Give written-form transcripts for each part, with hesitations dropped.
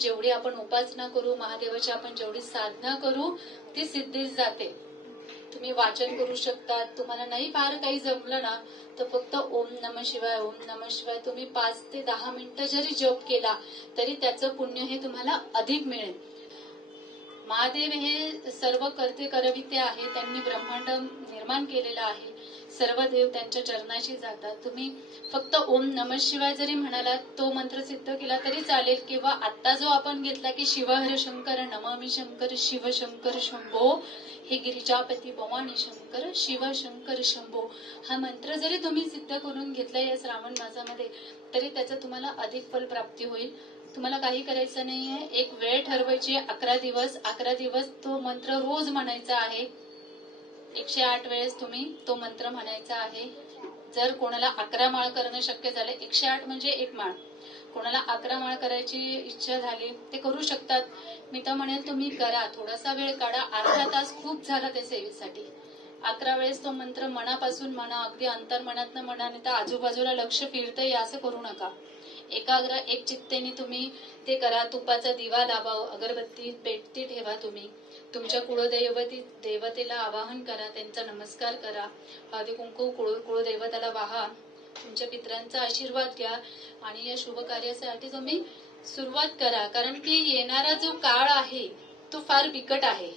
जेवढी आपण उपासना करू, महादेवाची आपण जेवढी साधना करू ती सिद्धीस जाते. तुम्ही वाचन करू शकता. तुम्हाला नाही फार काही जमलं ना तर फक्त ओम नमः शिवाय ओम नमः शिवाय तुम्ही 5 ते 10 मिनिटं जरी जप केला तरी त्याचं पुण्य हे तुम्हाला अधिक मिळेल. महादेव हे सर्व करते करविते आहे. त्यांनी ब्रह्मांड निर्माण केलेलं आहे. सर्व देव त्यांच्या चरणाशी जातात. तुम्ही फक्त ओम नमः शिवाय जरी म्हणालात, तो मंत्र सिद्ध केला तरी चालेल. किंवा आता जो आपण घेतला की शिव हर शंकर नमामि शंकर शिव शंकर शंभो, हे गिरिजापती भवानी शंकर शिव शंकर शंभो, हा मंत्र जरी तुम्ही सिद्ध करून घेतला या श्रावण मासामध्ये तरी त्याचं तुम्हाला अधिक फल प्राप्ती होईल. तुम्हाला काही करायचं नाहीये. एक वेळ ठरवायची, 11 दिवस तो मंत्र रोज म्हणायचा आहे. 108 वेळेस तुम्ही तो मंत्र म्हणायचा आहे. जर कोणाला 11 माळ करणं शक्य झालं, 108 म्हणजे 1 माळ, कोणाला 11 माळ करायची इच्छा झाली ते करू शकतात. मी तर म्हणेल तुम्ही करा, थोडासा वेळ काढा. अर्धा तास खूप झाला त्या सेवेसाठी. 11 वेळेस तो मंत्र मनापासून म्हणा, अगदी अंतर्मनातनं म्हणा, नाही तर आजूबाजूला लक्ष फिरतंय असं करू नका. एकाग्र एक चित्तेने तुम्ही ते करा. तुपाचा दिवा लावा, अगरबत्ती पेटती ठेवा. तुम्ही तुमच्या कुळदैवती देवतेला आवाहन करा, त्यांचा नमस्कार करा, हळदी कुंकू कुळदेवताला वाहा, तुमच्या पितरांचा आशीर्वाद घ्या आणि या शुभ कार्यासाठी तुम्ही सुरुवात करा. कारण की येणारा जो काळ आहे तो फार बिकट आहे.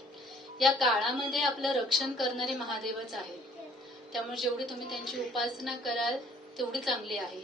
या काळामध्ये आपलं रक्षण करणारे महादेवच आहेत. त्यामुळे जेवढी तुम्ही त्यांची उपासना कराल तेवढी चांगली आहे.